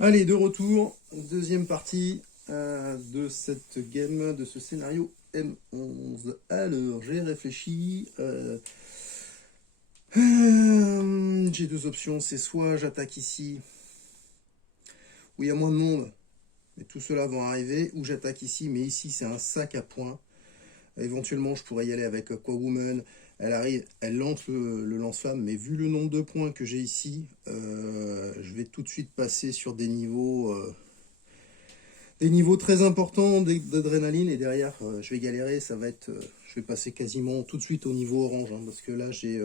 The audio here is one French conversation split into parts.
Allez, de retour, deuxième partie de cette game, de ce scénario M11. Alors, j'ai réfléchi. J'ai deux options, c'est soit j'attaque ici, où il y a moins de monde, mais tout cela vont arriver, ou j'attaque ici, mais ici c'est un sac à points. Éventuellement, je pourrais y aller avec Aquawoman. Elle arrive, elle lance le lance-flamme, mais vu le nombre de points que j'ai ici, je vais tout de suite passer sur des niveaux très importants d'adrénaline. Et derrière, je vais galérer. Ça va être, je vais passer quasiment tout de suite au niveau orange, hein, parce que là, j'ai.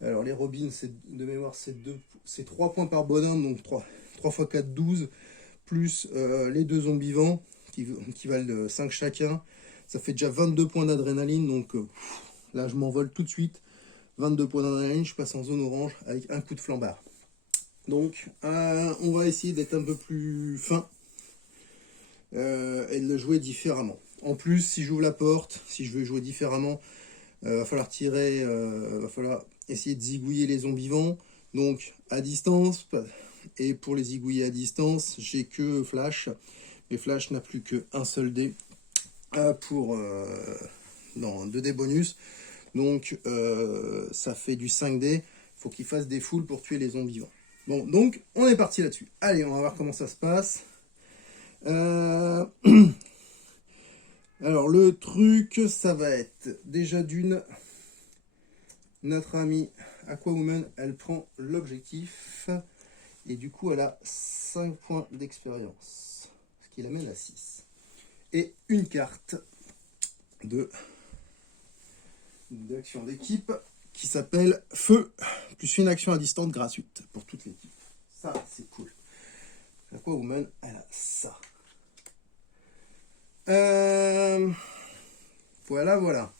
Alors, les robins, de mémoire, c'est 3 points par bonhomme, donc 3 x 4, 12, plus les deux zombies vivants qui valent 5 chacun. Ça fait déjà 22 points d'adrénaline, donc là je m'envole tout de suite. 22 points d'adrénaline, je passe en zone orange avec un coup de flambard. Donc on va essayer d'être un peu plus fin et de le jouer différemment. En plus, si j'ouvre la porte, si je veux jouer différemment, va falloir tirer, va falloir essayer de zigouiller les zombies vivants. Donc à distance, et pour les zigouiller à distance, j'ai que Flash. Et Flash n'a plus qu'un seul dé pour 2 dés bonus. Donc ça fait du 5D. Il faut qu'il fasse des foules pour tuer les zombies vivants. Bon, donc on est parti là-dessus. Allez, on va voir comment ça se passe. Alors le truc, ça va être déjà d'une, notre amie Aquawoman, elle prend l'objectif et du coup elle a 5 points d'expérience, ce qui l'amène à 6. Et une carte d'action d'équipe qui s'appelle Feu, plus une action à distance gratuite pour toute l'équipe. Ça, c'est cool. Aquawoman, elle a ça. Voilà.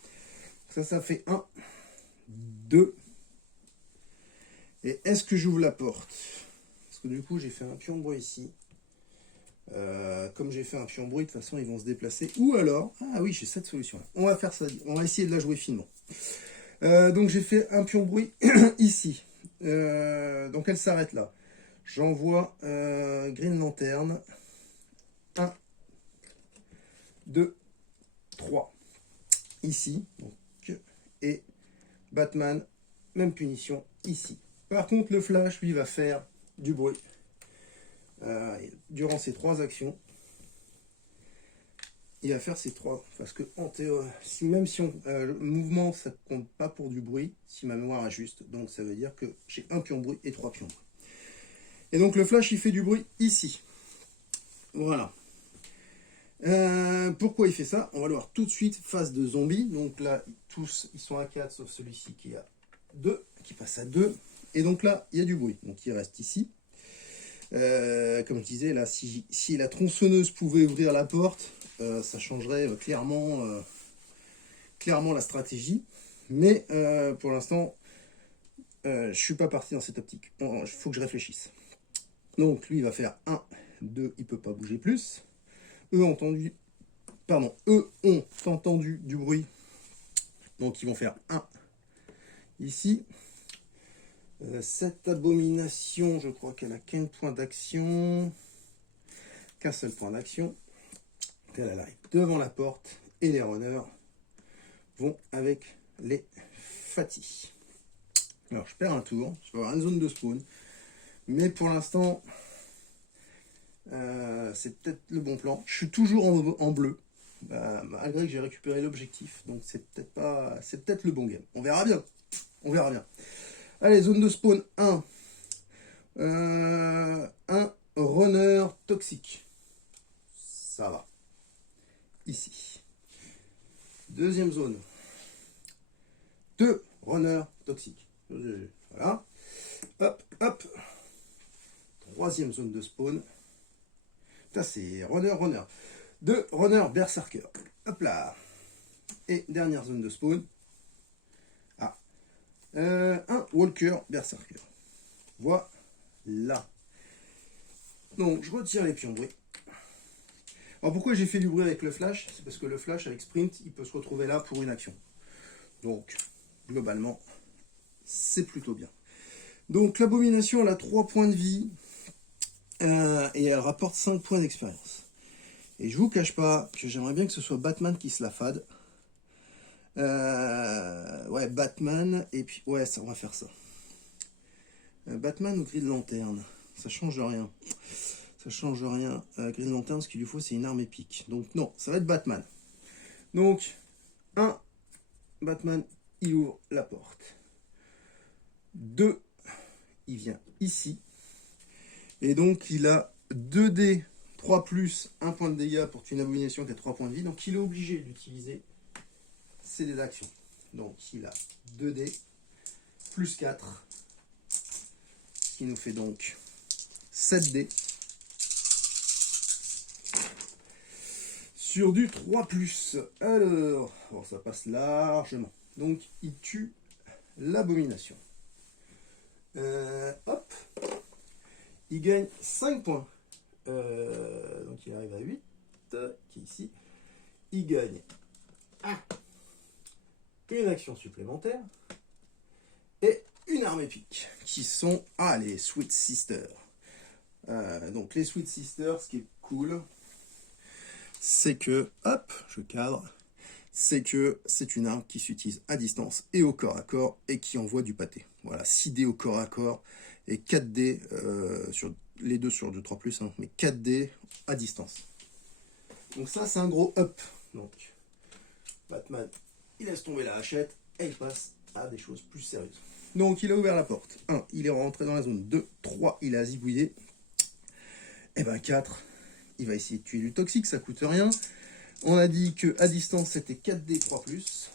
Ça fait 1, 2. Et est-ce que j'ouvre la porte? Parce que du coup, j'ai fait un pion bois ici. Comme j'ai fait un pion bruit, de toute façon, ils vont se déplacer. Ou alors, ah oui, j'ai cette solution-là. On va faire ça. On va essayer de la jouer finement. Donc j'ai fait un pion bruit ici. Donc elle s'arrête là. J'envoie Green Lantern. 1, 2, 3. Ici. Donc, et Batman, même punition ici. Par contre, le Flash, lui, va faire du bruit. Durant ces 3 actions, il va faire ces 3. Parce que en théorie, même si le mouvement, ça ne compte pas pour du bruit, si ma mémoire est juste. Donc ça veut dire que j'ai un pion bruit et 3 pions bruit. Et donc le Flash, il fait du bruit ici. Voilà. Pourquoi il fait ça? On va le voir tout de suite. Phase de zombies. Donc là, tous, ils sont à 4, sauf celui-ci qui est à 2, qui passe à 2. Et donc là, il y a du bruit. Donc il reste ici. Comme je disais, là, si la tronçonneuse pouvait ouvrir la porte, ça changerait clairement la stratégie. Mais pour l'instant, je suis pas parti dans cette optique. Il faut que je réfléchisse. Donc lui, il va faire 1, 2, il peut pas bouger plus. Eux ont entendu du bruit. Donc ils vont faire 1 ici. Cette abomination, je crois qu'elle a qu'un point d'action. Qu'un seul point d'action. Elle arrive devant la porte et les runners vont avec les Fatih. Alors je perds un tour, je vais avoir une zone de spawn, mais pour l'instant c'est peut-être le bon plan. Je suis toujours en bleu, malgré que j'ai récupéré l'objectif, donc c'est peut-être le bon game. On verra bien. Allez, zone de spawn 1. Un runner toxique. Ça va. Ici. Deuxième zone. 2 runners toxiques. Voilà. Hop. Troisième zone de spawn. Ça, c'est runner. 2 runners berserker. Hop là. Et dernière zone de spawn. Un walker berserker. Voilà. Donc, je retire les pions bruit. Alors, pourquoi j'ai fait du bruit avec le flash? C'est parce que le flash, avec sprint, il peut se retrouver là pour une action. Donc, globalement, c'est plutôt bien. Donc, l'abomination, elle a 3 points de vie. Et elle rapporte 5 points d'expérience. Et je vous cache pas que j'aimerais bien que ce soit Batman qui se la fade. Ouais, Batman, et puis, ouais, ça, on va faire ça. Batman ou Green Lantern, ça change rien. Ça change rien. Green Lantern, ce qu'il lui faut, c'est une arme épique. Donc, non, ça va être Batman. Donc, 1, Batman, il ouvre la porte. 2, il vient ici. Et donc, il a 2D, 3 plus, 1 point de dégâts pour une abomination qui a 3 points de vie. Donc, il est obligé d'utiliser ses dés d'action. Donc, il a 2D, plus 4, ce qui nous fait donc 7D. Sur du 3 plus. Alors, bon, ça passe largement. Donc, il tue l'abomination. Hop. Il gagne 5 points. Donc, il arrive à 8, qui est ici. Il gagne une action supplémentaire et une arme épique, qui sont les Sweet Sisters. Donc, les Sweet Sisters, ce qui est cool, c'est que, hop, je cadre, c'est que c'est une arme qui s'utilise à distance et au corps à corps et qui envoie du pâté. Voilà, 6D au corps à corps et 4D sur les deux sur du 3+, hein, mais 4D à distance. Donc ça, c'est un gros up. Donc, Batman, il laisse tomber la hachette et il passe à des choses plus sérieuses. Donc, il a ouvert la porte. 1, il est rentré dans la zone. 2, 3, il a zigouillé. Et ben 4, il va essayer de tuer du toxique, ça coûte rien. On a dit que à distance, c'était 4D 3+.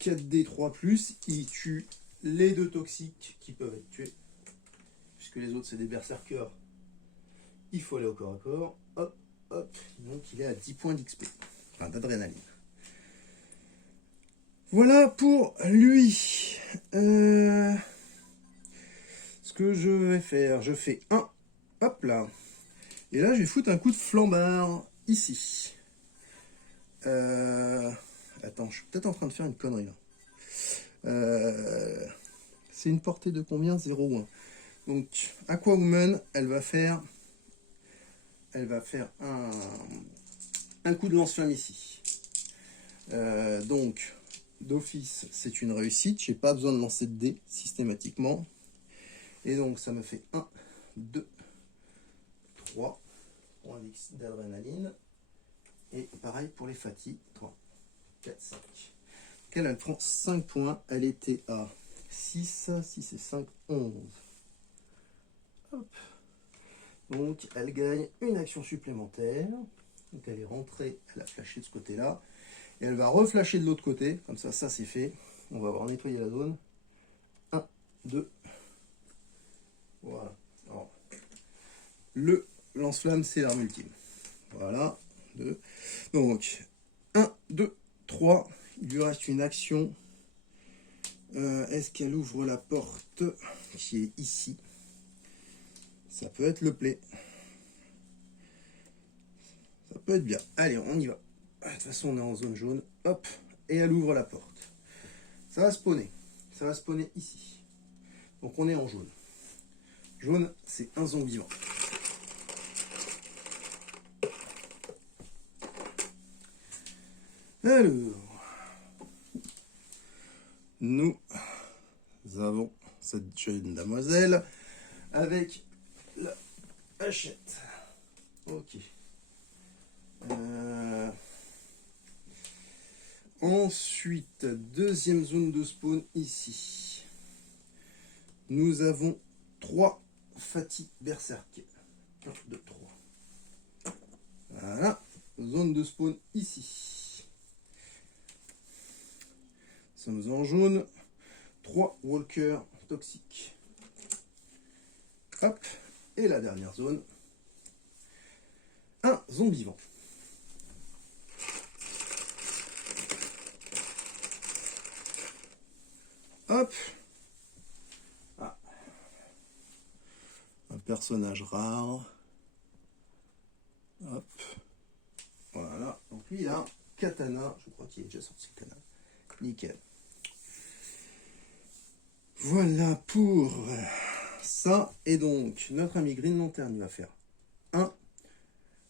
4D 3+, il tue les 2 toxiques qui peuvent être tués. Puisque les autres, c'est des berserkers. Il faut aller au corps à corps. Hop, hop. Donc, il est à 10 points d'XP. Enfin, d'adrénaline. Voilà pour lui. Ce que je vais faire, je fais 1. Hop là. Et là, je vais foutre un coup de flambard ici. Attends, je suis peut-être en train de faire une connerie là. C'est une portée de combien? 0,1. Donc, Aquawoman, elle va faire un coup de lance-flamme ici. Donc, d'office, c'est une réussite. J'ai pas besoin de lancer de dés systématiquement. Et donc, ça me fait 1, 2, 3 points d'adrénaline. Et pareil pour les fatigues. 3, 4, 5. Elle prend 5 points. Elle était à 6 et 5, 11. Hop. Donc, elle gagne une action supplémentaire. Donc, elle est rentrée, elle a flashé de ce côté-là. Et elle va reflasher de l'autre côté. Comme ça, ça c'est fait. On va avoir nettoyé la zone. 1, 2. Voilà. Alors, le lance-flamme, c'est l'arme ultime. Voilà. 2. Donc, 1, 2, 3. Il lui reste une action. Est-ce qu'elle ouvre la porte qui est ici? Ça peut être le play. Ça peut être bien. Allez, on y va. De toute façon, on est en zone jaune. Hop. Et elle ouvre la porte. Ça va spawner. Ça va spawner ici. Donc, on est en jaune. Jaune, c'est un zombie vivant. Alors, nous avons cette jeune demoiselle avec la hachette. Ok. Ensuite, deuxième zone de spawn ici. Nous avons 3 Fatih Berserk. 1, 2, 3. Voilà. Zone de spawn ici. Nous sommes en jaune. 3 walkers toxiques. Hop. Et la dernière zone. Un zombie vivant. Hop. Ah. Un personnage rare. Hop. Voilà. Donc lui, il a katana. Je crois qu'il est déjà sorti le canal. Nickel. Voilà pour ça. Et donc, notre ami Green Lantern, il va faire 1,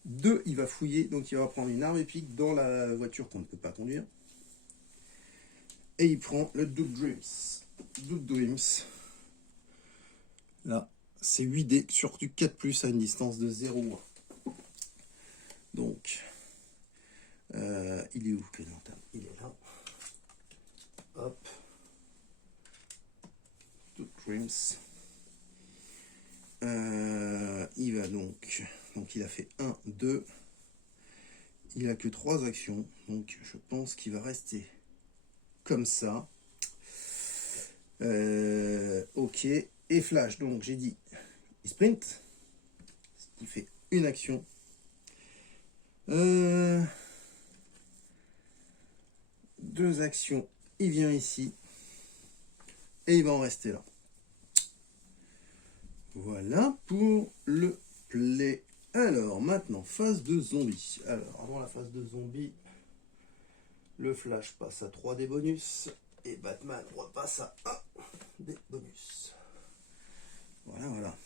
2, il va fouiller, donc il va prendre une arme épique dans la voiture qu'on ne peut pas conduire. Et il prend le Duke Dreams. Duke Dreams. Là, c'est 8D sur du 4+, à une distance de 0,1. Donc, il est où, Green Lantern? Il est là. Hop. Duke Dreams. Il va donc il a fait 1, 2. Il a que 3 actions, donc je pense qu'il va rester comme ça. Ok. Et Flash, donc j'ai dit, il sprint, ce qui fait une action. 2 actions, il vient ici. Et il va en rester là. Voilà pour le play. Alors, maintenant, phase de zombie. Alors, avant la phase de zombie, le Flash passe à 3 des bonus. Et Batman repasse à 1 des bonus. Voilà.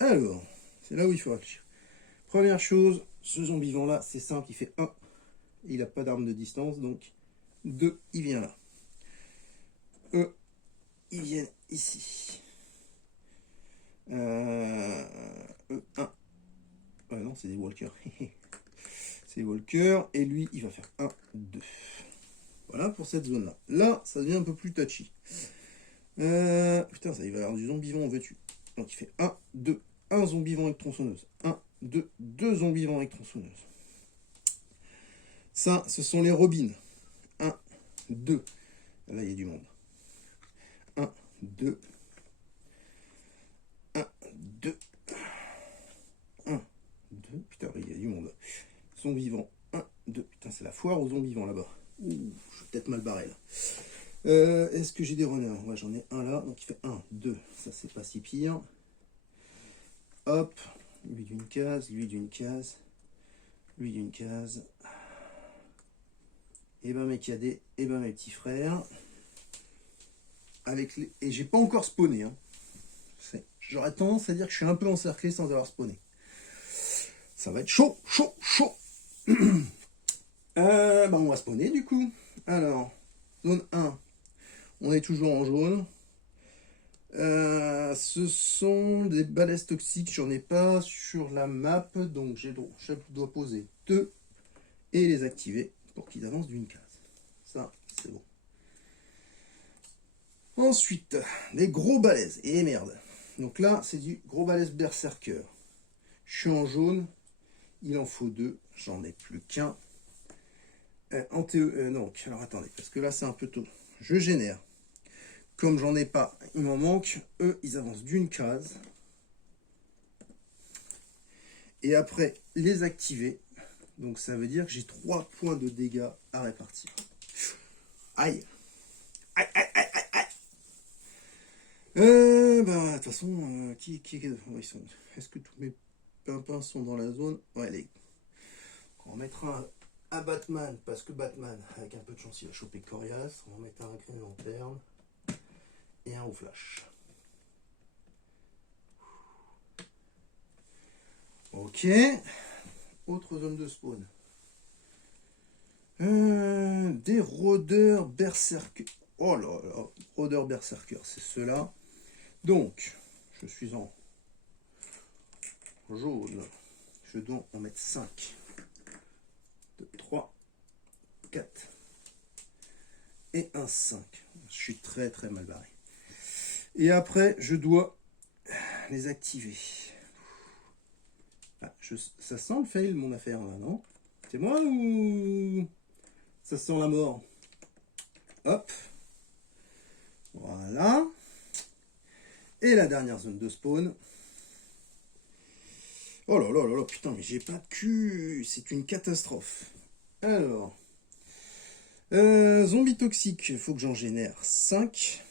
Alors, c'est là où il faut réfléchir. Première chose, ce zombie vivant là, c'est simple, il fait 1. Il n'a pas d'arme de distance, donc 2, il vient là. Eux, ils viennent ici. 1. Non, c'est des walkers. C'est des walkers. Et lui, il va faire 1, 2. Voilà pour cette zone-là. Là, ça devient un peu plus touchy. Putain, ça, il va y avoir du zombie vivant, en veux-tu. Donc il fait 1, 2. Un zombie vivant avec tronçonneuse. 1, 2. 2 zombies vivants avec tronçonneuse. Ça, ce sont les Robins. 1, 2. Là, il y a du monde. 1, 2. 1, 2. 1, 2. Putain, il y a du monde. Zombies vivants. 1, 2. Putain, c'est la foire aux zombies vivants là-bas. Ouh, je suis peut-être mal barré là. Est-ce que j'ai des runners? Ouais, j'en ai un là. Donc il fait 1, 2. Ça, c'est pas si pire. Hop. Lui d'une case, lui d'une case. Lui d'une case. Et ben mes cadets, et ben mes petits frères. Avec les... Et j'ai pas encore spawné. Hein. J'aurais tendance à dire que je suis un peu encerclé sans avoir spawné. Ça va être chaud. On va spawner du coup. Alors, zone 1, on est toujours en jaune. Ce sont des balaises toxiques, j'en ai pas sur la map, donc je dois poser 2 et les activer pour qu'ils avancent d'une case. Ça, c'est bon. Ensuite, des gros balaises. Et merde. Donc là, c'est du gros balèze berserker. Je suis en jaune. Il en faut 2. J'en ai plus qu'un. Donc, alors attendez, parce que là, c'est un peu tôt. Je génère. Comme j'en ai pas, il m'en manque. Eux, ils avancent d'une case. Et après, les activer. Donc, ça veut dire que j'ai 3 points de dégâts à répartir. Aïe. Aïe. De toute façon, est-ce que tous mes pimpins sont dans la zone? Ouais, allez. On va mettre un à Batman, parce que Batman, avec un peu de chance, il va choper Corias. On va mettre un Green Lantern et un au Flash. Ok. Autre zone de spawn. Des rôdeurs berserker. Oh là là, rôdeurs berserker, c'est ceux-là. Donc, je suis en jaune. Je dois en mettre 5. 2, 3, 4. Et un 5. Je suis très mal barré. Et après, je dois les activer. Ah, ça sent le fail, mon affaire, là, non? C'est moi ou ça sent la mort? Hop. Voilà. Et la dernière zone de spawn. Oh là, putain, mais j'ai pas de cul. C'est une catastrophe. Alors. Zombie toxique, il faut que j'en génère 5.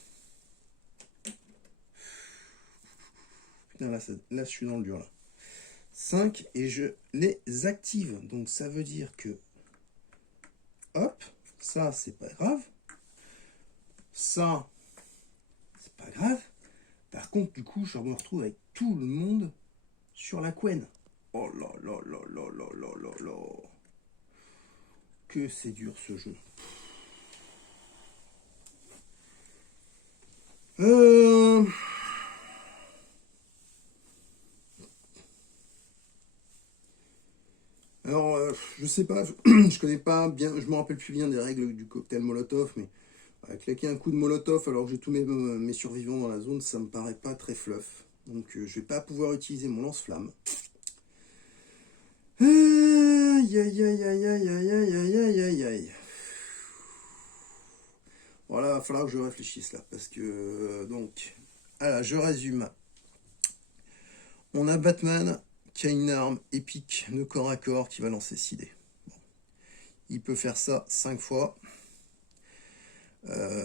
Putain, là, je suis dans le dur, là. 5 et je les active. Donc, ça veut dire que... Hop, ça, c'est pas grave. Ça, contre, du coup, je me retrouve avec tout le monde sur la couenne. Oh là là là là là là là là. Que c'est dur ce jeu. Alors, je sais pas, je connais pas bien, je me rappelle plus bien des règles du cocktail Molotov, mais claquer un coup de Molotov alors que j'ai tous mes survivants dans la zone, ça me paraît pas très fluff. Donc, je vais pas pouvoir utiliser mon lance-flamme. Aïe aïe aïe aïe aïe aïe aïe aïe aïe aïe aïe. Voilà, il va falloir que je réfléchisse là, parce que donc, alors je résume. On a Batman qui a une arme épique de corps à corps qui va lancer 6 dés. Bon. Il peut faire ça 5 fois.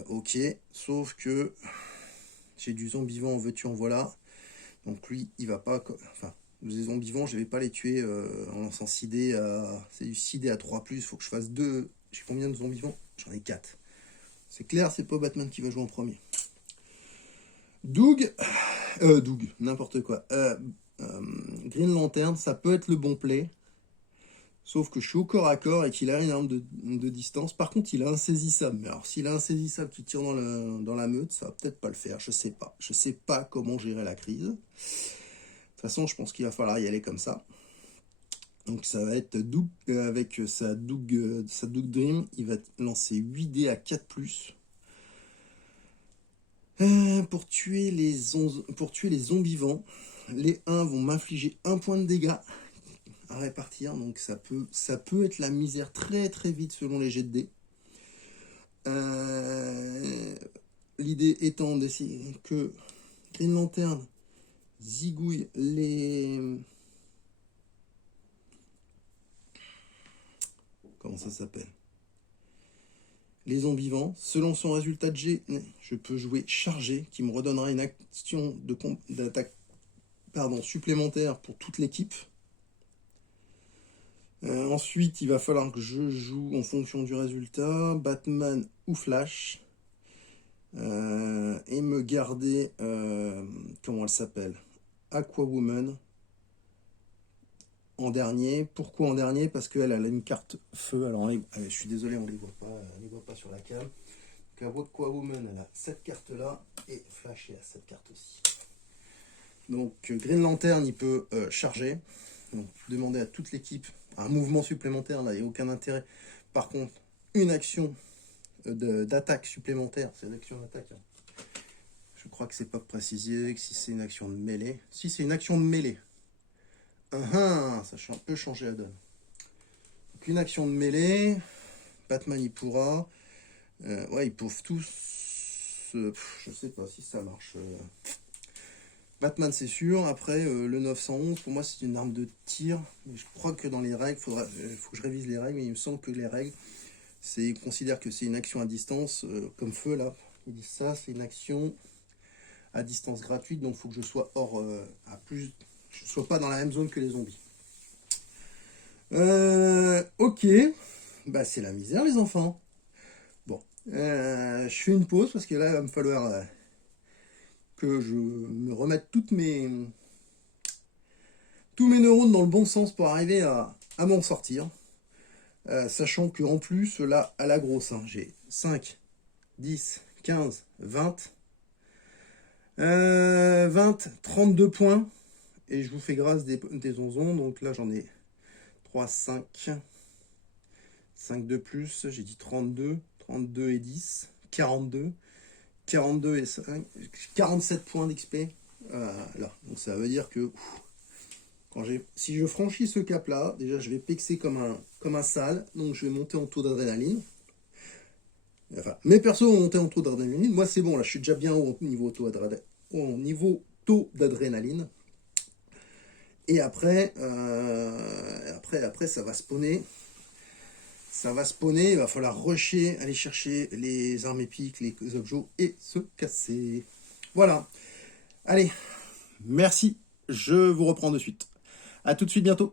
Ok, sauf que j'ai du zombie vivant en veux-tu en voilà. Donc lui, il va pas. Enfin, les zombies vivants, je vais pas les tuer en lançant 6 dés à. C'est du 6 dés à 3, il faut que je fasse 2. J'ai combien de zombies vivants? J'en ai 4. C'est clair, c'est pas Batman qui va jouer en premier. Doug, n'importe quoi. Green Lantern, ça peut être le bon play. Sauf que je suis au corps à corps et qu'il a une arme de distance. Par contre, il a insaisissable. Mais alors, s'il a insaisissable qui tire dans la meute, ça va peut-être pas le faire. Je sais pas. Je sais pas comment gérer la crise. De toute façon, je pense qu'il va falloir y aller comme ça. Donc, ça va être Doug avec sa Doug Dream. Il va lancer 8 dés à 4+. Pour tuer les zombies vivants, les 1 vont m'infliger 1 point de dégâts à répartir, donc ça peut être la misère très très vite selon les jets de dés. L'idée étant d'essayer que Green Lantern zigouille les... Comment ça s'appelle? Les zombies vivants. Selon son résultat de jet, je peux jouer chargé, qui me redonnera une action d'attaque supplémentaire pour toute l'équipe. Ensuite, il va falloir que je joue en fonction du résultat, Batman ou Flash, et me garder, comment elle s'appelle, Aquawoman, en dernier. Pourquoi en dernier? Parce qu'elle a une carte feu, alors je suis désolé, on ne les voit pas sur la cam. Donc Aquawoman, elle a cette carte-là, et Flash, elle a cette carte aussi. Donc Green Lantern, il peut charger, donc demander à toute l'équipe un mouvement supplémentaire, là, il n'y a aucun intérêt. Par contre, une action d'attaque supplémentaire, c'est l'action d'attaque. Hein. Je crois que c'est pas précisé, que si c'est une action de mêlée. Si c'est une action de mêlée, ça peut changer la donne. Donc une action de mêlée, Batman il pourra. Ouais, ils peuvent tous. Je sais pas si ça marche. Batman c'est sûr, après le 911 pour moi c'est une arme de tir, mais je crois que dans les règles, faut que je révise les règles, mais il me semble que les règles, ils considèrent que c'est une action à distance, comme feu là, ils disent ça, c'est une action à distance gratuite, donc il faut que je sois je sois pas dans la même zone que les zombies. Ok, bah c'est la misère les enfants. Bon, je fais une pause parce que là il va me falloir... que je me remette tous mes neurones dans le bon sens pour arriver à m'en sortir. Sachant que en plus, là, à la grosse, hein, j'ai 5, 10, 15, 20, 32 points. Et je vous fais grâce des onzons. Donc là, j'en ai 3, 5, 5 de plus. J'ai dit 32, 32 et 10, 42. 42 et 5, 47 points d'XP. Là. Donc ça veut dire que si je franchis ce cap là, déjà je vais pexer comme un sale, donc je vais monter en taux d'adrénaline. Enfin, mes persos vont monter en taux d'adrénaline. Moi c'est bon, là je suis déjà bien au niveau taux d'adrénaline. Et après, ça va spawner. Ça va spawner, il va falloir rusher, aller chercher les armes épiques, les objets et se casser. Voilà. Allez, merci. Je vous reprends de suite. À tout de suite bientôt.